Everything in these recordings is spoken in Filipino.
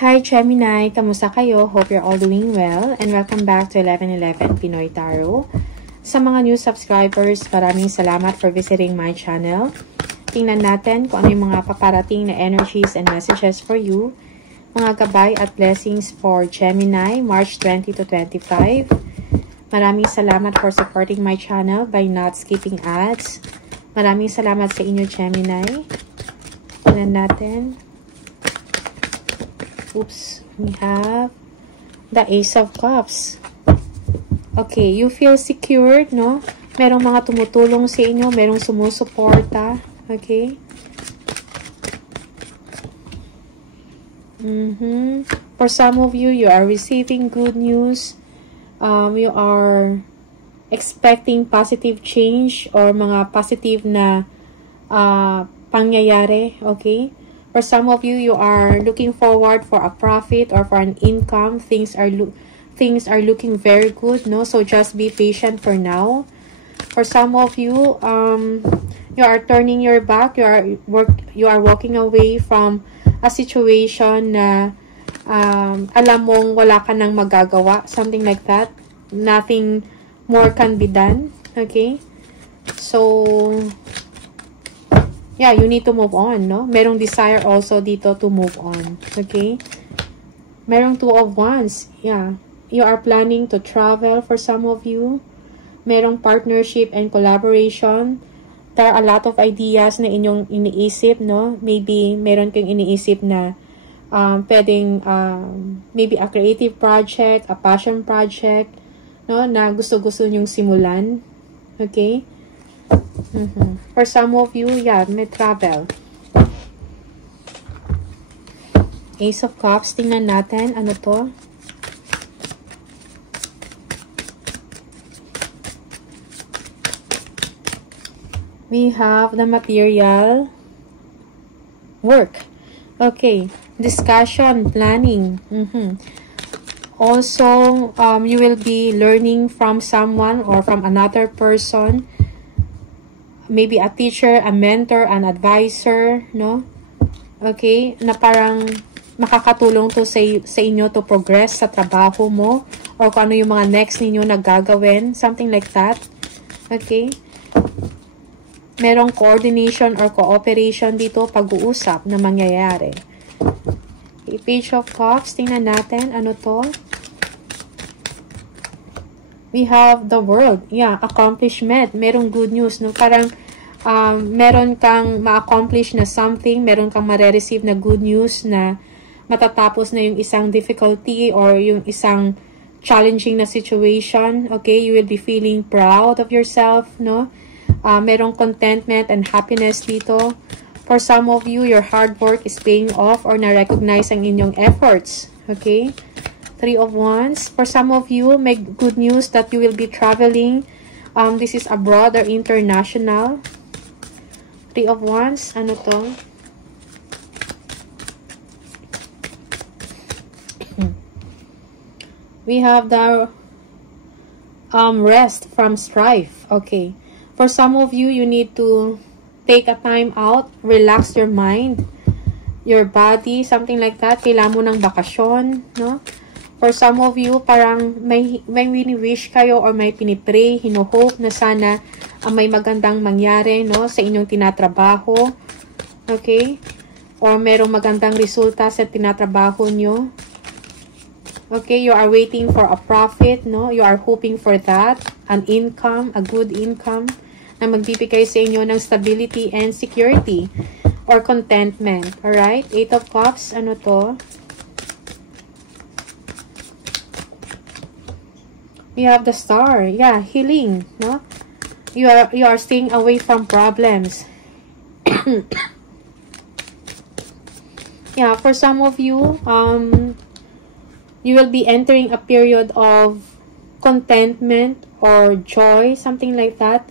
Hi Gemini, kamusta kayo? Hope you're all doing well and welcome back to 1111 Pinoy Tarot. Sa mga new subscribers, maraming salamat for visiting my channel. Tingnan natin kung ano yung mga paparating na energies and messages for you. Mga gabay at blessings for Gemini, March 20 to 25. Maraming salamat for supporting my channel by not skipping ads. Maraming salamat sa inyo Gemini. Tingnan natin. Oops, we have the Ace of Cups. Okay, you feel secured, no? Merong mga tumutulong sa inyo, merong sumusuporta. Okay? For some of you, you are receiving good news. You are expecting positive change or mga positive na pangyayari. Okay? For some of you, you are looking forward for a profit or for an income. Things are looking very good, no? So just be patient for now. For some of you, you are turning your back. You are walking away from a situation na alam mong wala ka nang magagawa, something like that. Nothing more can be done. Okay? So yeah, you need to move on, no? Merong desire also dito to move on. Okay? Merong Two of Wands. Yeah. You are planning to travel for some of you. Merong partnership and collaboration. There are a lot of ideas na inyong iniisip, no? Maybe meron kang iniisip na pwedeng maybe a creative project, a passion project, no? Na gusto-gusto nyong simulan. Okay? For some of you, yeah, may travel. Ace of Cups, tingnan natin. Ano to? We have the material work. Okay. Discussion, planning. Also, you will be learning from someone or from another person. Maybe a teacher, a mentor, an advisor, no? Okay? Na parang makakatulong to sa inyo to progress sa trabaho mo or kung ano yung mga next ninyo na gagawin. Something like that. Okay? Merong coordination or cooperation dito, pag-uusap na mangyayari. Okay, Page of Cups. Tingnan natin. Ano to? We have the World. Yeah, accomplishment. Merong good news, no? Parang meron kang ma-accomplish na something, meron kang ma-receive na good news na matatapos na yung isang difficulty or yung isang challenging na situation. Okay, you will be feeling proud of yourself, no? Merong contentment and happiness dito. For some of you, your hard work is paying off or na-recognize ang inyong efforts. Okay? Three of Wands. For some of you, may good news that you will be traveling. This is abroad or international. Three of Wands. Ano to? We have the rest from strife. Okay. For some of you, you need to take a time out, relax your mind, your body, something like that. Kailangan mo ng bakasyon, no? For some of you, parang may wini-wish kayo or may pinipray, hino-hope na sana may magandang mangyari, no, sa inyong tinatrabaho. Okay? Or merong magandang resulta sa tinatrabaho nyo. Okay, you are waiting for a profit, no? You are hoping for that, an income, a good income na magbibigay sa inyo ng stability and security or contentment. Alright? Eight of Cups, ano to? We have the Star. Yeah, healing, no? You are staying away from problems. Yeah, for some of you, you will be entering a period of contentment or joy, something like that.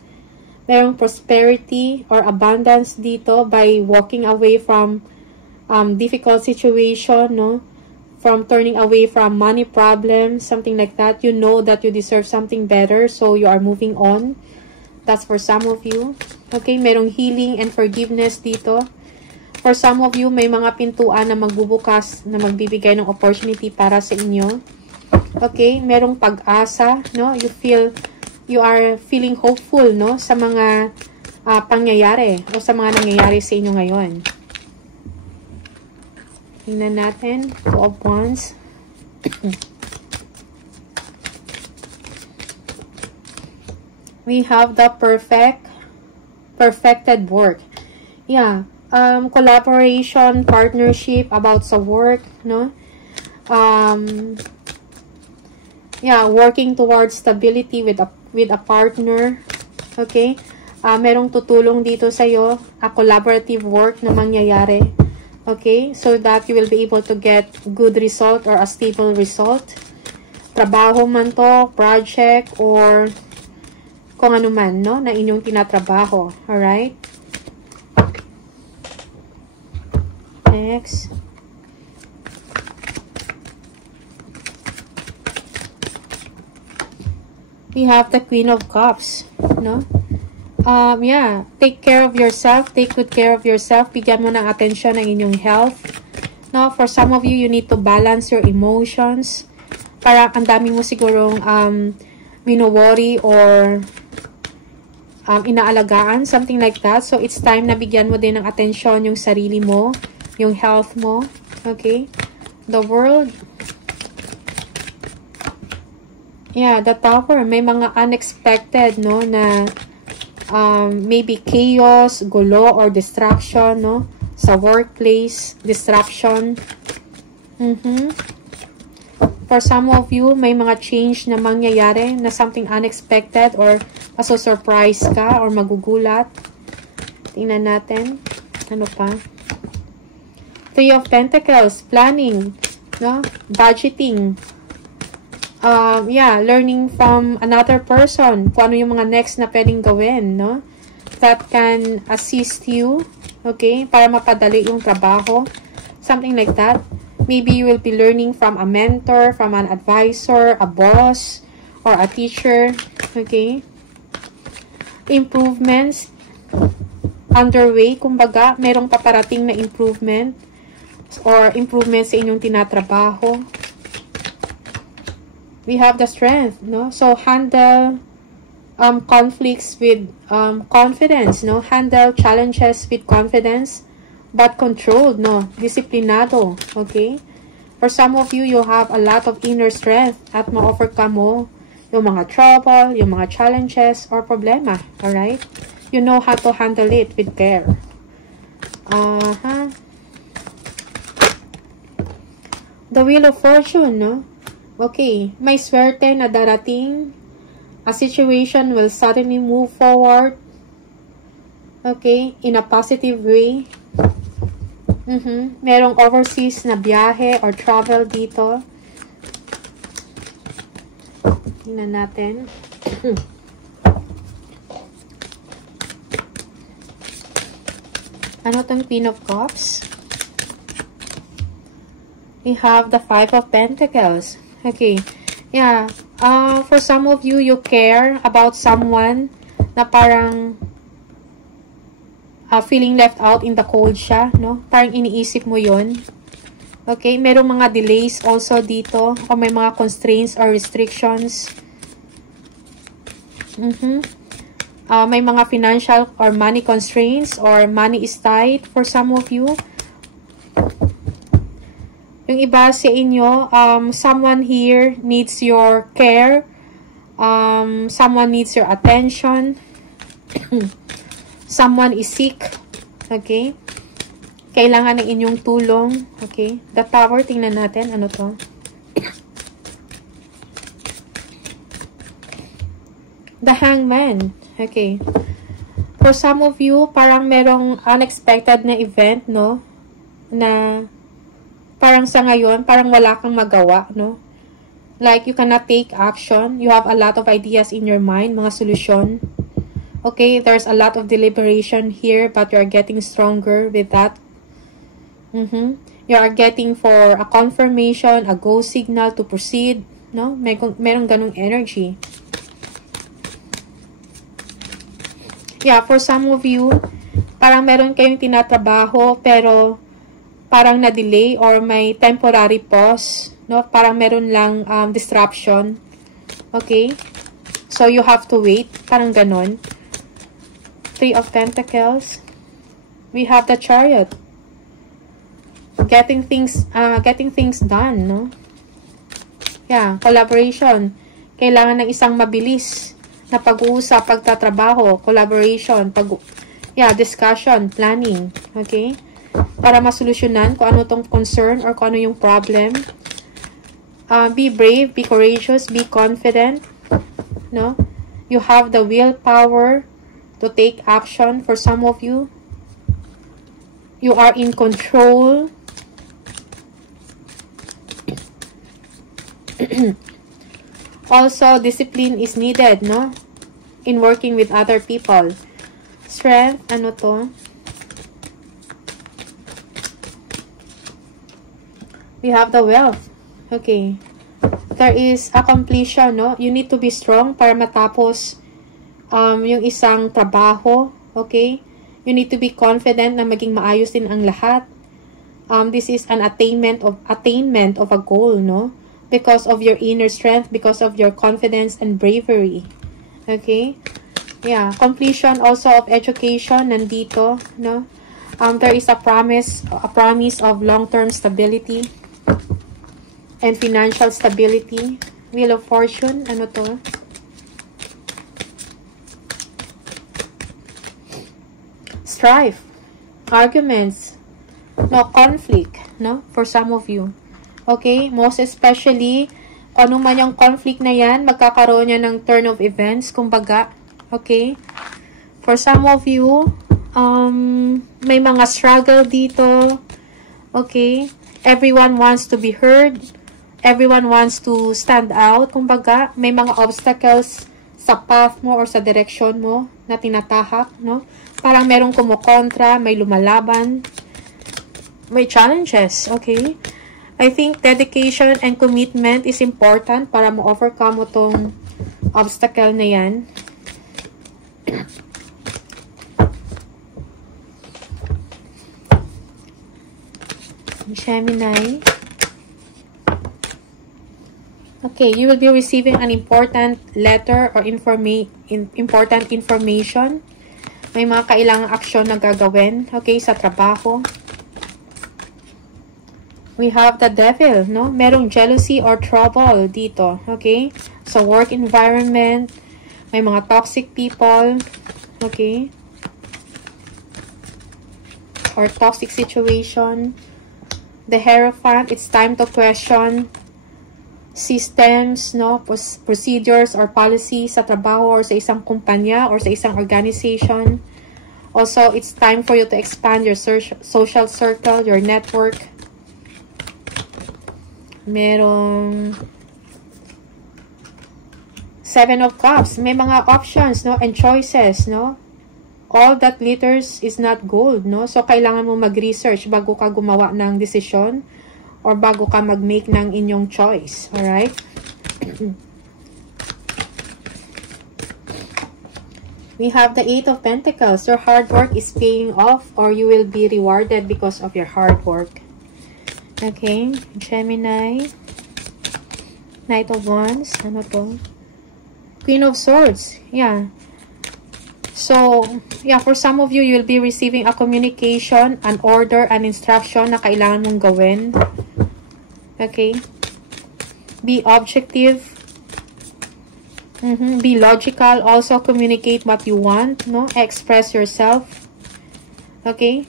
Merong prosperity or abundance dito by walking away from difficult situation, no? From turning away from money problems, something like that. You know that you deserve something better, so you are moving on. That's for some of you. Okay, merong healing and forgiveness dito. For some of you, may mga pintuan na magbubukas na magbibigay ng opportunity para sa inyo. Okay? Merong pag-asa, no? You are feeling hopeful, no? Sa mga pangyayari o sa mga nangyayari sa inyo ngayon. Tingnan natin. Two of Wands. We have the perfected work. Yeah. Collaboration, partnership about sa work, no? Yeah, working towards stability with a partner. Okay? Merong tutulong dito sa iyo, a collaborative work na mangyayari. Okay? So that you will be able to get good result or a stable result. Trabaho man to, project, or kung ano man, no, na inyong tinatrabaho. Alright? Next. We have the Queen of Cups, no? Yeah, take care of yourself, take good care of yourself, bigyan mo ng atensyon ang inyong health. No, for some of you, you need to balance your emotions. Para ang dami mo sigurong mino-worry or inaalagaan, something like that. So, it's time na bigyan mo din ng atensyon yung sarili mo, yung health mo. Okay? The World. Yeah, the Tower. May mga unexpected, no, na maybe chaos, gulo, or distraction, no? Sa workplace, distraction. For some of you, may mga change na mangyayari na something unexpected or maso-surprise ka or magugulat. Tingnan natin. Ano pa? Three of Pentacles, planning, no? Budgeting. Yeah, learning from another person. Kung ano yung mga next na pwedeng gawin, no? That can assist you, okay? Para mapadali yung trabaho. Something like that. Maybe you will be learning from a mentor, from an advisor, a boss, or a teacher, okay? Improvements underway, kumbaga, merong paparating na improvement or improvement sa inyong tinatrabaho. We have the Strength, no? So, handle conflicts with confidence, no? Handle challenges with confidence, but controlled, no? Disiplinado, okay? For some of you, you have a lot of inner strength at ma-overcome mo yung mga trouble, yung mga challenges, or problema, alright? You know how to handle it with care. The Wheel of Fortune, no? Okay, may swerte na darating. A situation will suddenly move forward. Okay, in a positive way. Merong overseas na biyahe or travel dito. Tingnan natin. Ano tong Queen of Cups? We have the Five of Pentacles. Okay. Yeah. For some of you, you care about someone na parang feeling left out in the cold siya, no? Parang iniisip mo yun. Okay? Merong mga delays also dito. O may mga constraints or restrictions. May mga financial or money constraints or money is tight for some of you. Yung iba sa inyo, someone here needs your care. Someone needs your attention. Someone is sick. Okay? Kailangan ng inyong tulong. Okay? The Tower, tingnan natin. Ano to? The Hangman. Okay. For some of you, parang merong unexpected na event, no? Na parang sa ngayon, parang wala kang magawa, no? Like, you cannot take action. You have a lot of ideas in your mind, mga solusyon. Okay, there's a lot of deliberation here, but you are getting stronger with that. You are getting for a confirmation, a go signal to proceed, no? Merong ganong energy. Yeah, for some of you, Parang meron kayong tinatrabaho, pero parang na-delay or may temporary pause, no? Parang meron lang disruption. Okay? So, you have to wait. Parang ganon. Three of Pentacles. We have the Chariot. Getting things done, no? Yeah, collaboration. Kailangan ng isang mabilis na pag-uusap, pagtatrabaho, collaboration, discussion, planning. Okay? Para masolusyonan kung ano tong concern or kung ano yung problem. Be brave, be courageous, be confident. No? You have the willpower to take action. For some of you, you are in control. Also, discipline is needed, no? In working with other people. Strength, ano to? We have the wealth. Okay. There is a completion, no? You need to be strong para matapos yung isang trabaho. Okay? You need to be confident na maging maayos din ang lahat. This is an attainment of a goal, no? Because of your inner strength, because of your confidence and bravery. Okay? Yeah. Completion also of education, nandito, no? There is a promise of long-term stability and financial stability. Wheel of Fortune, ano to? Strife, arguments, no, conflict, no? For some of you. Okay? Most especially, ano man yung conflict na yan, magkakaroon yan ng turn of events, kumbaga. Okay? For some of you, may mga struggle dito. Okay? Everyone wants to be heard. Everyone wants to stand out. Kumbaga, may mga obstacles sa path mo or sa direction mo na tinatahak, no? Parang merong kumukontra, may lumalaban, may challenges. Okay? I think dedication and commitment is important para ma-overcome mo tong obstacle na yan. Gemini. Okay, you will be receiving an important letter or important information. May mga kailangang aksyon na gagawin, okay, sa trabaho. We have the Devil, no? Merong jealousy or trouble dito, okay? Sa work environment, may mga toxic people, okay? Or toxic situation. The Hierophant, it's time to question systems, no? Procedures or policies sa trabaho or sa isang kumpanya or sa isang organization. Also, it's time for you to expand your social circle, your network. Merong Seven of Cups. May mga options, no? And choices, no? All that glitters is not gold, no? So, kailangan mo mag-research bago ka gumawa ng desisyon or bago ka mag-make ng inyong choice. Alright? We have the Eight of Pentacles. Your hard work is paying off or you will be rewarded because of your hard work. Okay, Gemini. Knight of Wands. Ano to? Queen of Swords. Yeah. So, yeah, for some of you, you'll be receiving a communication, an order, an instruction na kailangan mong gawin. Okay. Be objective. Be logical. Also, communicate what you want. No? Express yourself. Okay.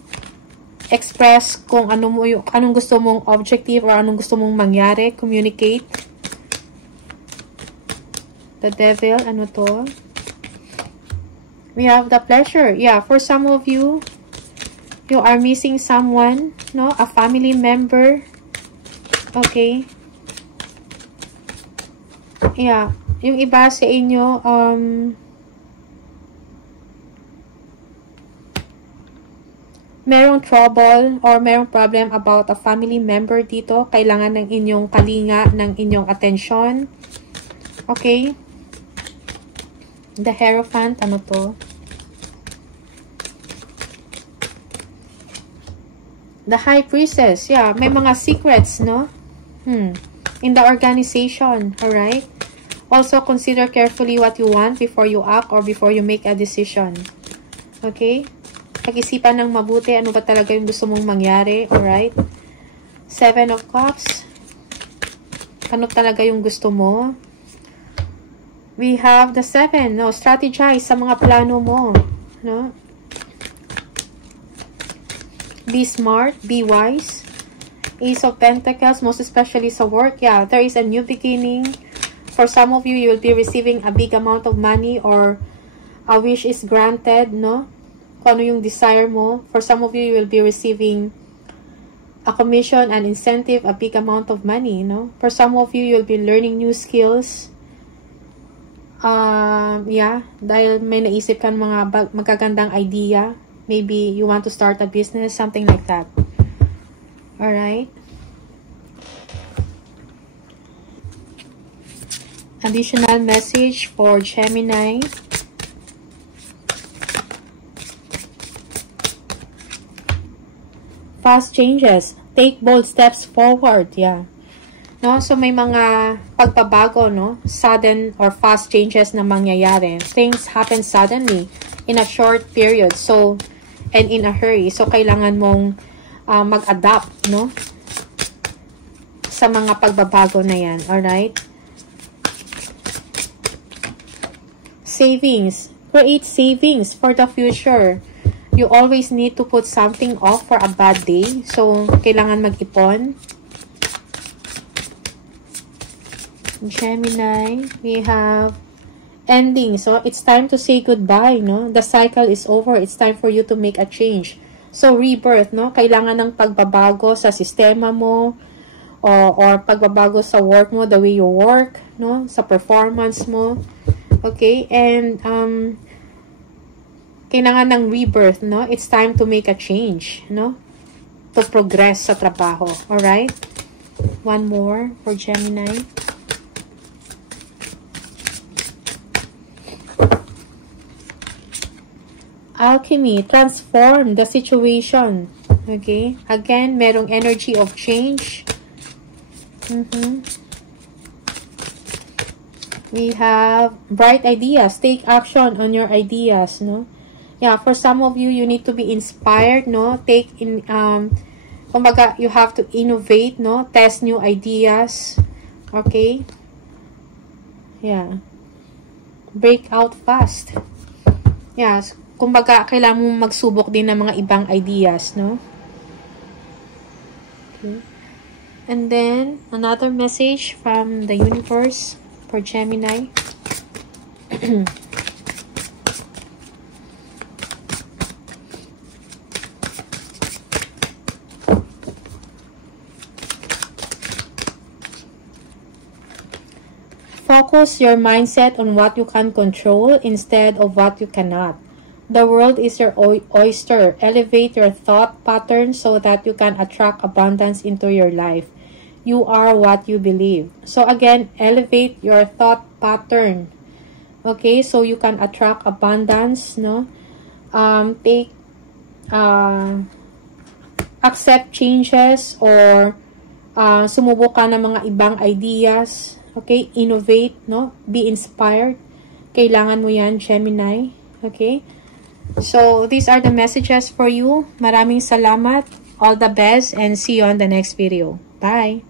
Express kung anong gusto mong objective or anong gusto mong mangyari. Communicate. The Devil, ano to? We have the Pleasure. Yeah, for some of you, you are missing someone, no? A family member. Okay. Yeah, yung iba sa inyo, merong trouble or merong problem about a family member dito. Kailangan ng inyong kalinga, ng inyong atensyon. Okay? The Hierophant, ano to? The High Priestess. Yeah, may mga secrets, no? In the organization, alright? Also, consider carefully what you want before you act or before you make a decision. Okay? Pag-isipan ng mabuti, ano ba talaga yung gusto mong mangyari, alright? 7 of Cups. Ano talaga yung gusto mo? We have the 7, no? Strategize sa mga plano mo, no? Be smart, be wise. Ace of Pentacles, most especially sa work. Yeah, there is a new beginning. For some of you, you will be receiving a big amount of money or a wish is granted, no? Kung ano yung desire mo. For some of you, you will be receiving a commission, an incentive, a big amount of money, no? For some of you, you'll be learning new skills. Yeah, dahil may naisip kang mga magagandang idea. Maybe you want to start a business, something like that. Alright. Additional message for Gemini. Fast changes. Take bold steps forward. Yeah. No? So, may mga pagbabago, no? Sudden or fast changes na mangyayari. Things happen suddenly in a short period. So, and in a hurry. So, kailangan mong mag-adapt, no? Sa mga pagbabago na yan. Alright? Savings. Create savings for the future. You always need to put something off for a bad day. So, kailangan mag-ipon. Gemini, we have ending. So, it's time to say goodbye, no? The cycle is over. It's time for you to make a change. So, rebirth, no? Kailangan ng pagbabago sa sistema mo or pagbabago sa work mo, the way you work, no? Sa performance mo. Okay? And, kailangan ng rebirth, no? It's time to make a change, no? To progress sa trabaho. Alright? One more for Gemini. Alchemy, transform the situation. Okay? Again, merong energy of change. We have bright ideas. Take action on your ideas, no? Yeah, for some of you, you need to be inspired, no? Take in, kumbaga, you have to innovate, no? Test new ideas. Okay? Yeah. Break out fast. Yeah, kumbaga, kailangan mong magsubok din ng mga ibang ideas, no? Okay. And then, another message from the universe for Gemini. Focus your mindset on what you can control instead of what you cannot. The world is your oyster. Elevate your thought pattern so that you can attract abundance into your life. You are what you believe. So again, elevate your thought pattern. Okay, so you can attract abundance, no? Accept changes or sumubok ka ng mga ibang ideas. Okay, innovate, no? Be inspired. Kailangan mo yan, Gemini. Okay? So, these are the messages for you. Maraming salamat. All the best and see you on the next video. Bye!